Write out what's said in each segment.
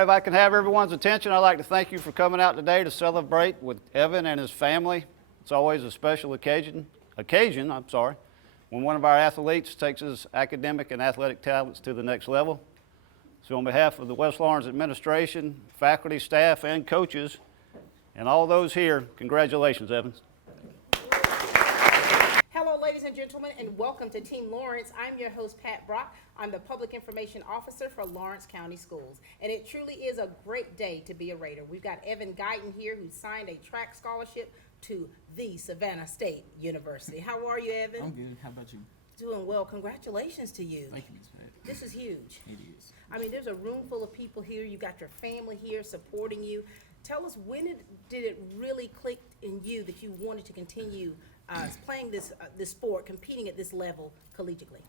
right, if I can have everyone's attention, I'd like to thank you for coming out today to celebrate with Evan and his family. It's always a special occasion, when one of our athletes takes his academic and athletic talents to the next level. So on behalf of the West Lawrence administration, faculty, staff, and coaches, and all those here, congratulations, Evan. Hello, ladies and gentlemen, and welcome to Team Lawrence. I'm your host, Pat Brock. I'm the Public Information Officer for Lawrence County Schools, and it truly is a great day to be a Raider. We've got Evan Guyton here, who signed a track scholarship to the Savannah State University. How are you, Evan? I'm good. How about you? Doing well. Congratulations to you. Thank you, Ms. Pat. This is huge. It is. I mean, there's a room full of people here. You got your family here supporting you. Tell us, when did it really click in you that you wanted to continue playing this sport, competing at this level collegiately?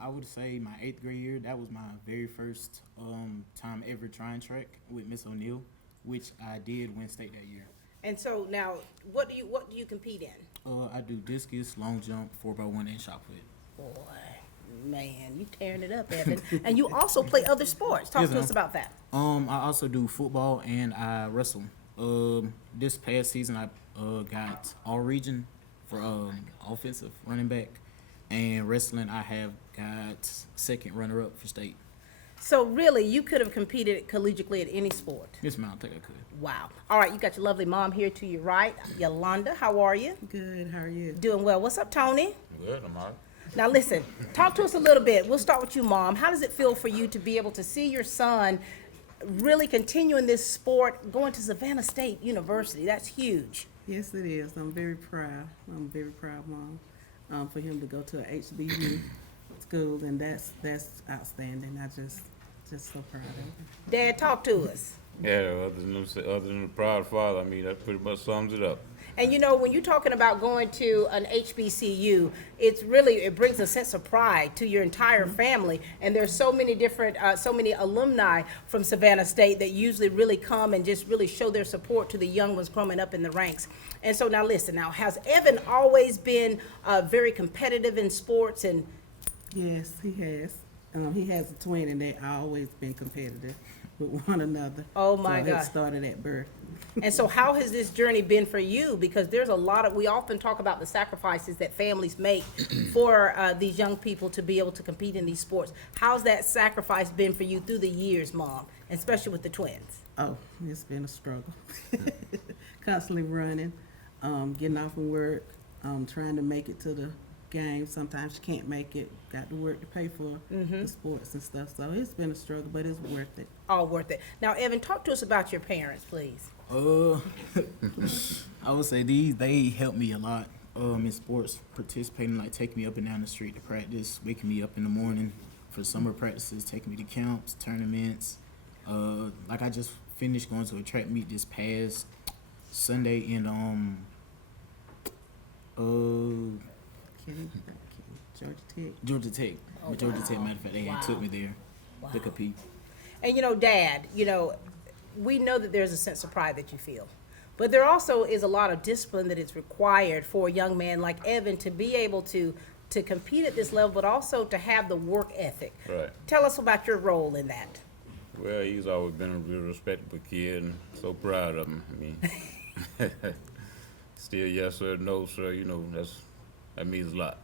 I would say my 8th grade year. That was my very first time ever trying track with Miss O'Neill, which I did win state that year. And so now, what do you compete in? I do discus, long jump, 4x1, and shot put. Boy, man, you tearing it up, Evan. And you also play other sports. Talk to us about that. I also do football and I wrestle. This past season I got all region for offensive running back, and wrestling I have got second runner up for state. So really, you could have competed collegiately at any sport. Yes, ma'am. I think I could. Wow. All right, you got your lovely mom here to your right, Yolanda. How are you? Good, how are you? Doing well. What's up, Tony? Good, I'm all right. Now listen, talk to us a little bit. We'll start with you, Mom. How does it feel for you to be able to see your son really continuing this sport, going to Savannah State University? That's huge. Yes, it is. I'm very proud. I'm very proud, Mom, for him to go to a HBU school, and that's outstanding. I just so proud of him. Dad, talk to us. Yeah, other than the proud father, I mean, that pretty much sums it up. And you know, when you're talking about going to an HBCU, it brings a sense of pride to your entire family. And there's so many different, so many alumni from Savannah State that usually really come and just really show their support to the young ones coming up in the ranks. And so now listen, now has Evan always been very competitive in sports? And Yes, he has. He has a twin, and they always been competitive with one another. Oh my So God. it started at birth. And so how has this journey been for you? Because there's we often talk about the sacrifices that families make for these young people to be able to compete in these sports. How's that sacrifice been for you through the years, Mom, especially with the twins? Oh, it's been a struggle. Constantly running, getting off from work, trying to make it to the game. Sometimes you can't make it. Got to work to pay for the sports and stuff. So it's been a struggle, but it's worth it. All worth it. Now, Evan, talk to us about your parents, please. I would say they helped me a lot in sports, participating, like taking me up and down the street to practice, waking me up in the morning for summer practices, taking me to camps, tournaments. Like I just finished going to a track meet this past Sunday in Georgia Tech. Oh, Georgia Tech, matter of fact, they had took me there to compete. And you know, Dad, we know that there's a sense of pride that you feel, but there also is a lot of discipline that is required for a young man like Evan to be able to compete at this level, but also to have the work ethic. Right. Tell us about your role in that. Well, he's always been a real respectable kid, and so proud of him. I mean, still yes sir, no sir, that means a lot.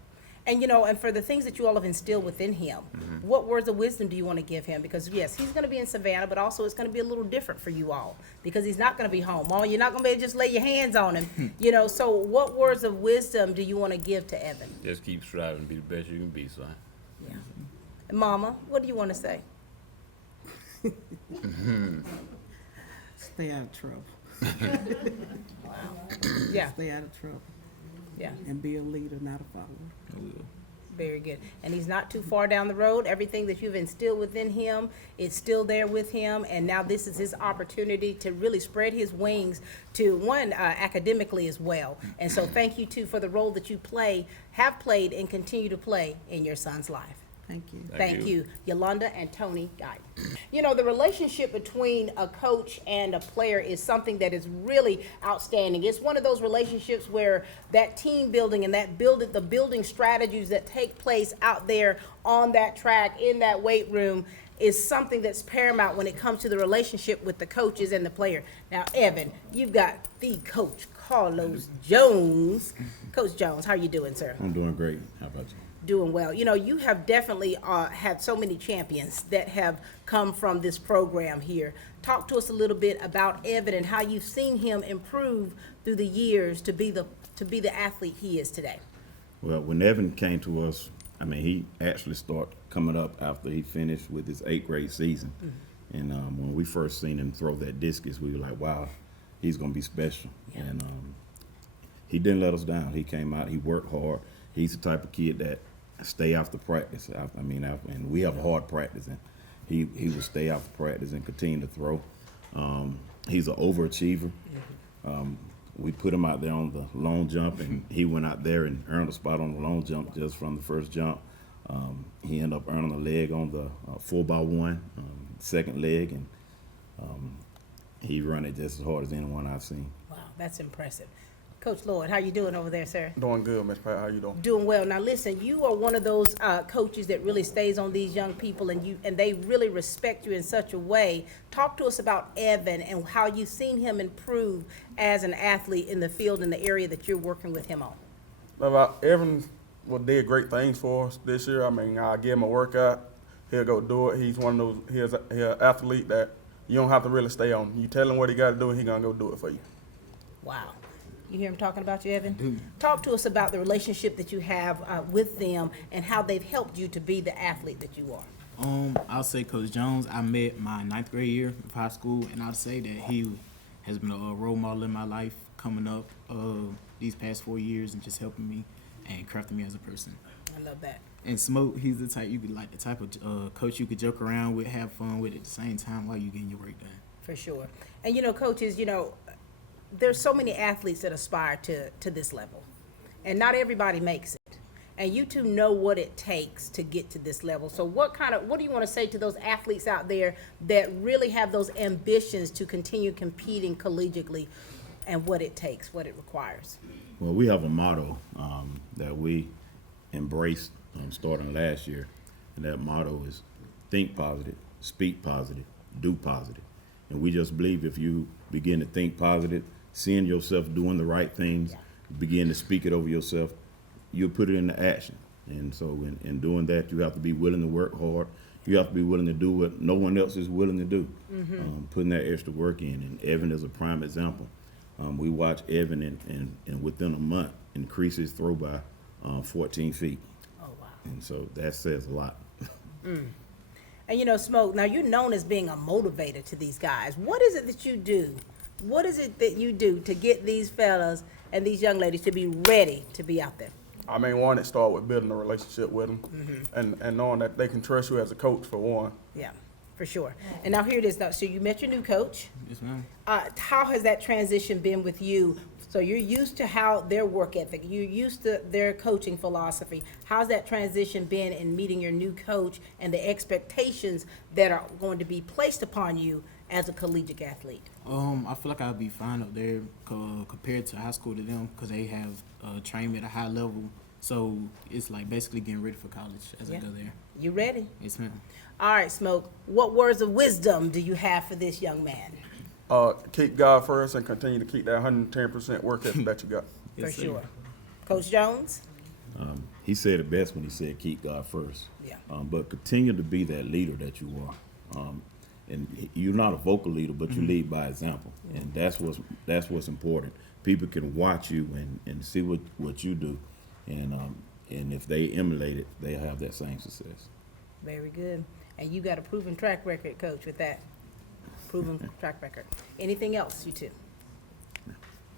And and for the things that you all have instilled within him, what words of wisdom do you want to give him? Because yes, he's going to be in Savannah, but also it's going to be a little different for you all because he's not going to be home. You're not going to be able to just lay your hands on him. So what words of wisdom do you want to give to Evan? Just keep striving to be the best you can be, son. Yeah. And Mama, what do you want to say? Stay out of trouble. Yeah. Stay out of trouble. Yeah. And be a leader, not a follower. Very good. And he's not too far down the road. Everything that you've instilled within him is still there with him. And now this is his opportunity to really spread his wings to academically as well. And so thank you too for the role that you have played and continue to play in your son's life. Thank you. Thank you, Yolanda and Tony Guyton. The relationship between a coach and a player is something that is really outstanding. It's one of those relationships where that team building and the building strategies that take place out there on that track, in that weight room, is something that's paramount when it comes to the relationship with the coaches and the player. Now, Evan, you've got the coach, Carlos Jones. Coach Jones, how are you doing, sir? I'm doing great. How about you? Doing well. You know, you have definitely had so many champions that have come from this program here. Talk to us a little bit about Evan and how you've seen him improve through the years to be the athlete he is today. Well, when Evan came to us, I mean, he actually started coming up after he finished with his 8th grade season. Mm-hmm. And when we first seen him throw that discus, we were like, wow, he's going to be special. Yeah. And he didn't let us down. He came out, he worked hard. He's the type of kid that stay after practice. And we have a hard practice, and he would stay after practice and continue to throw. He's an overachiever. We put him out there on the long jump, and he went out there and earned a spot on the long jump just from the first jump. He ended up earning a leg on the 4x1, second leg, and he run it just as hard as anyone I've seen. Wow, that's impressive. Coach Lloyd, how you doing over there, sir? Doing good, Miss Pat. How you doing? Doing well. Now, listen, you are one of those coaches that really stays on these young people, and they really respect you in such a way. Talk to us about Evan and how you've seen him improve as an athlete in the field in the area that you're working with him on. Evan did great things for us this year. I mean, I give him a workout, he'll go do it. He's one of those. He's an athlete that you don't have to really stay on. You tell him what he got to do, he's gonna go do it for you. Wow. You hear him talking about you, Evan? do. Talk to us about the relationship that you have with them and how they've helped you to be the athlete that you are. I'll say Coach Jones, I met my 9th grade year of high school, and I'll say that he has been a role model in my life coming up these past 4 years and just helping me and crafting me as a person. I love that. And Smoke, he's the type the type of coach you could joke around with, have fun with at the same time while you getting your work done. For sure. And, coaches, there's so many athletes that aspire to this level, and not everybody makes it. And you two know what it takes to get to this level. So what do you want to say to those athletes out there that really have those ambitions to continue competing collegiately, and what it takes, what it requires? Well, we have a motto that we embraced starting last year, and that motto is think positive, speak positive, do positive. And we just believe if you begin to think positive, seeing yourself doing the right things, begin to speak it over yourself, you'll put it into action. And so in doing that, you have to be willing to work hard. You have to be willing to do what no one else is willing to do, putting that extra work in. And Evan is a prime example. We watched Evan and within a month increase his throw by 14 feet. Oh, wow. And so that says a lot. And Smoke, now you're known as being a motivator to these guys. What is it that you do? What is it that you do to get these fellas and these young ladies to be ready to be out there? I mean, one, it started with building a relationship with them and knowing that they can trust you as a coach, for one. Yeah, for sure. And now here it is. Now, so you met your new coach. Yes, ma'am. How has that transition been with you? So you're used to how their work ethic, you're used to their coaching philosophy. How's that transition been in meeting your new coach and the expectations that are going to be placed upon you as a collegiate athlete? I feel like I'll be fine up there compared to high school to them because they have trained me at a high level. So it's like basically getting ready for college as I go there. You ready? Yes, ma'am. All right, Smoke. What words of wisdom do you have for this young man? Keep God first and continue to keep that 110% work ethic that you got. Yes, For sir. sure. Coach Jones? He said it best when he said keep God first. Yeah. But continue to be that leader that you are. And you're not a vocal leader, but you lead by example. And that's what's important. People can watch you and see what you do. And if they emulate it, they'll have that same success. Very good. And you got a proven track record, Coach, with that. Proven track record. Anything else, you two?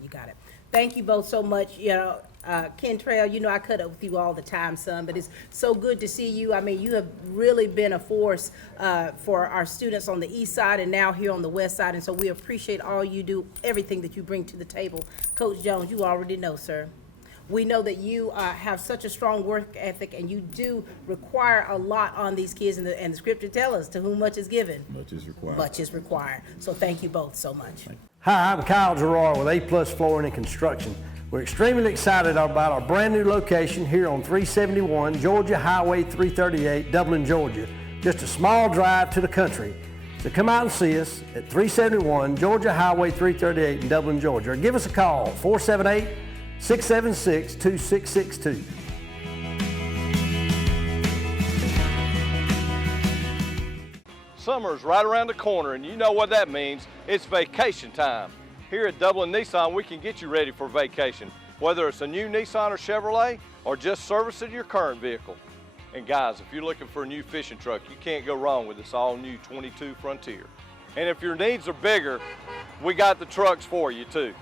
You got it. Thank you both so much. Kentrell, I cut up with you all the time, son, but it's so good to see you. I mean, you have really been a force for our students on the east side and now here on the west side, and so we appreciate all you do, everything that you bring to the table. Coach Jones, you already know, sir. We know that you have such a strong work ethic, and you do require a lot on these kids, and the scripture tells us, to whom much is given, Much is required. much is required. So thank you both so much. Hi, I'm Kyle Gerard with A+ Flooring and Construction. We're extremely excited about our brand new location here on 371 Georgia Highway 338, Dublin, Georgia. just a small drive to the country. So come out and see us at 371 Georgia Highway 338 in Dublin, Georgia, or give us a call, 478-676-2662. Summer's right around the corner, and you know what that means. It's vacation time. Here at Dublin Nissan, we can get you ready for vacation, whether it's a new Nissan or Chevrolet, or just servicing your current vehicle. And guys, if you're looking for a new fishing truck, you can't go wrong with this all-new 22 Frontier. And if your needs are bigger, we got the trucks for you too.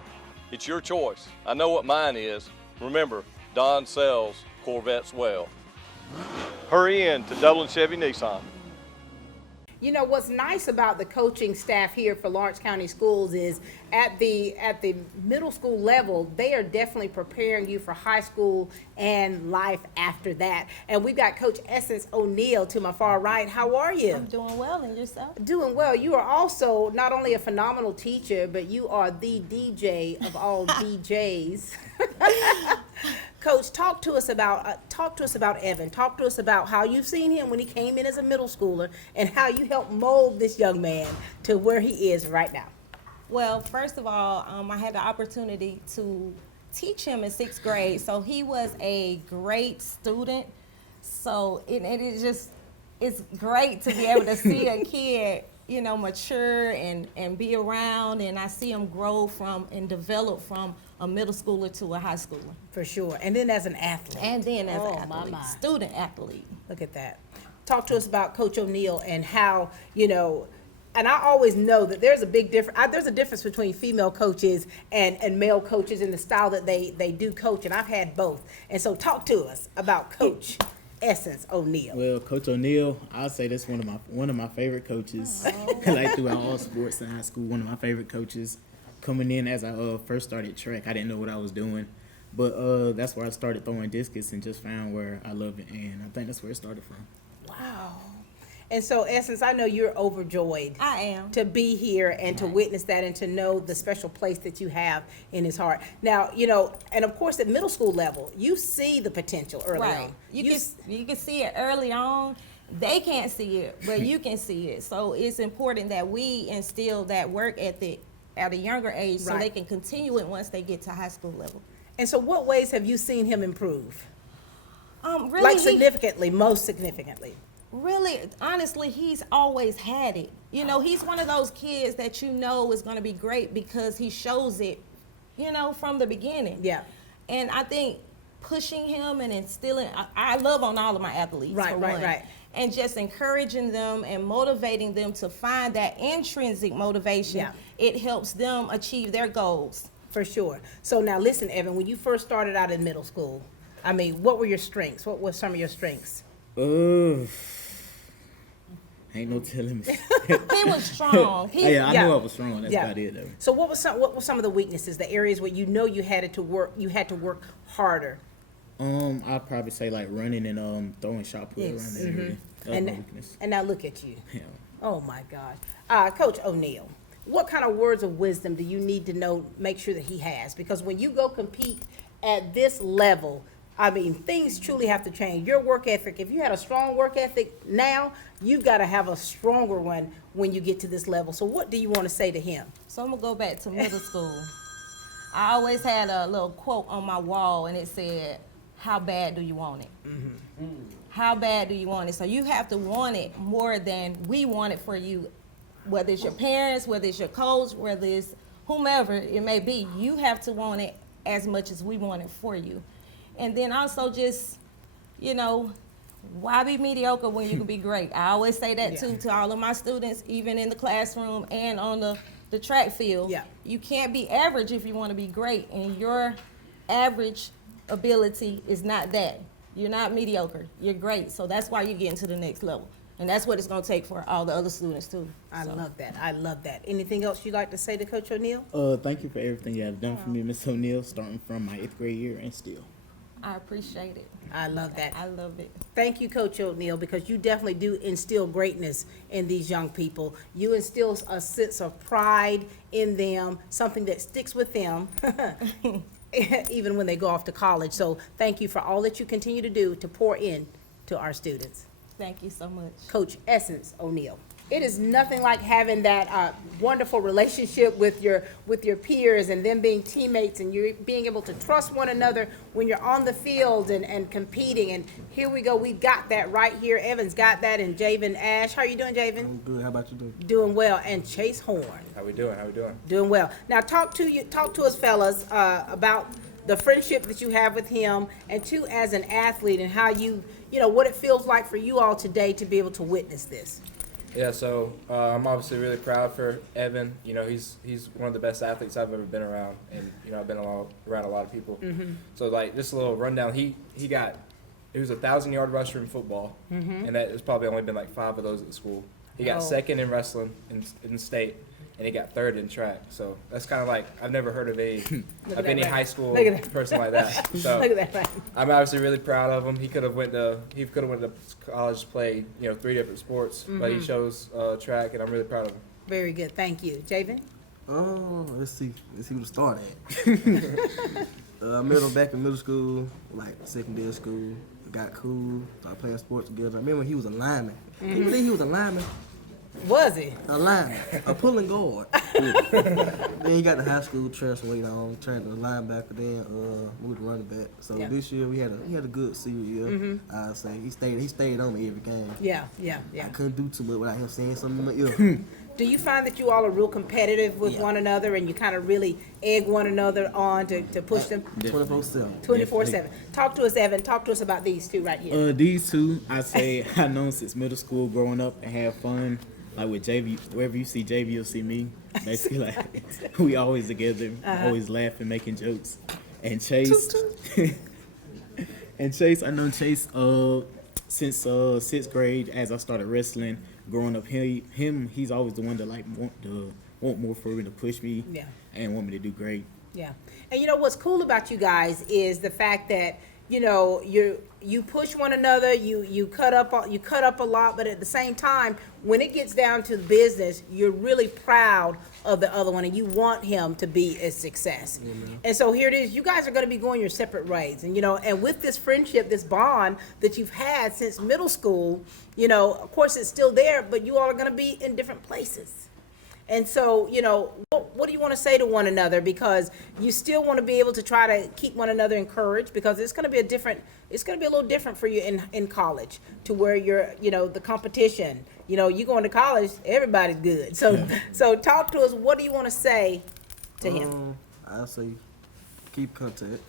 It's your choice. I know what mine is. Remember, Don sells Corvettes well. Hurry in to Dublin Chevy Nissan. You know, what's nice about the coaching staff here for Lawrence County Schools is at the middle school level, they are definitely preparing you for high school and life after that. And we've got Coach Essence O'Neill to my far right. How are you? I'm doing well, and yourself? Doing well. You are also not only a phenomenal teacher, but you are the DJ of all DJs. Coach, talk to us about Evan. Talk to us about how you've seen him when he came in as a middle schooler and how you helped mold this young man to where he is right now. Well, first of all, I had the opportunity to teach him in 6th grade, so he was a great student. So it's great to be able to see a kid, you know, mature and be around, and I see him grow and develop from a middle schooler to a high schooler. For sure. And then as an athlete. And then as Oh, an my, athlete, my. student athlete. Look at that. Talk to us about Coach O'Neill and how, you know, and I always know that there's a big difference. There's a difference between female coaches and male coaches in the style that they do coach, and I've had both. And so talk to us about Coach Essence O'Neill. Well, Coach O'Neill, I'll say that's one of my favorite coaches. Like throughout all sports in high school, one of my favorite coaches. Coming in as I first started track, I didn't know what I was doing, but that's where I started throwing discus and just found where I love it, and I think that's where it started from. Wow. And so, Essence, I know you're overjoyed. I am. To be here and to witness that and to know the special place that you have in his heart. Now, you know, and of course at middle school level, you see the potential early Right. on. You can see it early on. They can't see it, but you can see it. So it's important that we instill that work ethic at a younger age so Right. they can continue it once they get to high school level. And so what ways have you seen him improve? Really, Like significantly, most significantly. Really, honestly, he's always had it. You know, he's one of those kids that you know is going to be great because he shows it, you know, from the beginning. Yeah. And I think pushing him and instilling, I love on all of my athletes. Right, for right, one. right. And just encouraging them and motivating them to find that intrinsic motivation, Yeah. it helps them achieve their goals. For sure. So now listen, Evan, when you first started out in middle school, I mean, what were your strengths? What were some of your strengths? Ain't no telling me. He was strong. I Yeah. knew I was strong. That's Yeah. about it, though. So what were some of the weaknesses, the areas where you know you had to work harder? I'd probably say like running and throwing shot put Yes. around that area. That's my weakness. And now look at you. Yeah. Oh my God. Coach O'Neill, what kind of words of wisdom do you need to know, make sure that he has? Because when you go compete at this level, I mean, things truly have to change. Your work ethic, if you had a strong work ethic now, you've got to have a stronger one when you get to this level. So what do you want to say to him? So I'm going to go back to middle school. I always had a little quote on my wall, and it said, how bad do you want it? Mm-hmm. How bad do you want it? So you have to want it more than we want it for you, whether it's your parents, whether it's your coach, whether it's whomever it may be. You have to want it as much as we want it for you. And then also just, you know, why be mediocre when you can be great? I always say that too to all of my students, even in the classroom and on the track field. Yeah. You can't be average if you want to be great, and your average ability is not that. You're not mediocre. You're great. So that's why you're getting to the next level. And that's what it's going to take for all the other students too. I love that. I love that. Anything else you'd like to say to Coach O'Neill? Thank you for everything you have done for me, Miss O'Neill, starting from my 8th grade year and still. I appreciate it. I love that. I love it. Thank you, Coach O'Neill, because you definitely do instill greatness in these young people. You instill a sense of pride in them, something that sticks with them, even when they go off to college. So thank you for all that you continue to do to pour in to our students. Thank you so much. Coach Essence O'Neal. It is nothing like having that wonderful relationship with your peers and them being teammates and you being able to trust one another when you're on the field and competing. And here we go. We've got that right here. Evan's got that, and Javen Ash. How are you doing, Javen? I'm good. How about you doing? Doing well. And Chase Horn. How we doing? Doing well. Now talk to us, fellas, about the friendship that you have with him, and too, as an athlete, and how you know what it feels like for you all today to be able to witness this. Yeah, so I'm obviously really proud for Evan. You know, he's one of the best athletes I've ever been around, and you know I've been around a lot of people. So like just a little rundown. He was a 1,000-yard rusher in football, and that there's probably only been like 5 of those at the school. He got second in wrestling in state, and he got third in track. So that's kind of like I've never heard of any high school person like that. So Look at that. I'm obviously really proud of him. He could have went to college to play 3 different sports, but he chose track, and I'm really proud of him. Very good. Thank you, Javen. Oh, let's see where to start at. I met him back in middle school, like secondary school. Got cool, started playing sports together. I remember when he was a lineman. Can you believe he was a lineman? Was he? A lineman, a pulling guard. Then he got to high school, transfer weight on, turned to a linebacker, then moved to running back. So this year he had a good senior year. I say he stayed on me every game. Yeah. I couldn't do too much without him saying something in my ear. Do you find that you all are real competitive with one another, and you kind of really egg one another on to push them? 24/7. 24/7. Talk to us, Evan. Talk to us about these two right here. These two, I say I know since middle school, growing up and have fun. Like with JV, wherever you see JV, you'll see me. Basically, like we always together, always laughing, making jokes. And Chase, I know Chase since 6th grade. As I started wrestling, growing up, he's always the one that like want more for me, to push me, and want me to do great. Yeah. And you know what's cool about you guys is the fact that you push one another, you cut up a lot, but at the same time, when it gets down to the business, you're really proud of the other one and you want him to be a success. And so here it is, you guys are going to be going your separate ways, and and with this friendship, this bond that you've had since middle school, of course it's still there, but you all are going to be in different places. And so, what do you want to say to one another? Because you still want to be able to try to keep one another encouraged, because it's going to be a little different for you in college, to where you're, the competition, you going to college, everybody's good. So talk to us. What do you want to say to him? I say keep contact.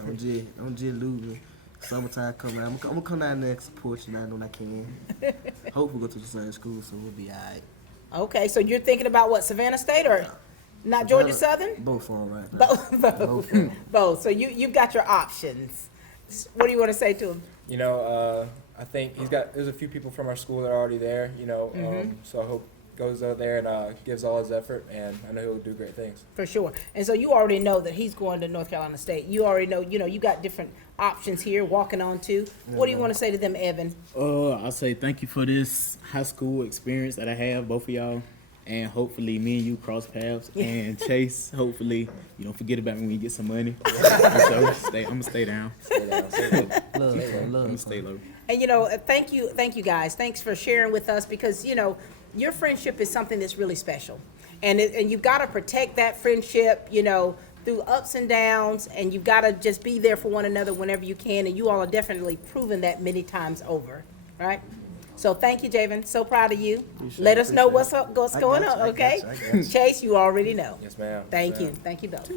I'm just losing. Summertime coming out. I'm gonna come down there and support you now when I can. Hope we go to the same school, so we'll be all right. Okay, so you're thinking about what, Savannah State or not Georgia Southern? Both for them right now. Both. So you've got your options. What do you want to say to him? I think there's a few people from our school that are already there, so I hope he goes out there and gives all his effort, and I know he'll do great things. For sure. And so you already know that he's going to North Carolina State. You already know, you got different options here, walking on to. What do you want to say to them, Evan? I say thank you for this high school experience that I have, both of y'all. And hopefully me and you cross paths. And Chase, hopefully you don't forget about me when you get some money. So I'm gonna stay down. I'm gonna stay low. And thank you guys. Thanks for sharing with us, because your friendship is something that's really special, and you've got to protect that friendship, through ups and downs, and you've got to just be there for one another whenever you can, and you all are definitely proven that many times over, right? So thank you, Javen. So proud of you. Let us know what's going on, okay? Chase, you already know. Yes, ma'am. Thank you. Thank you both.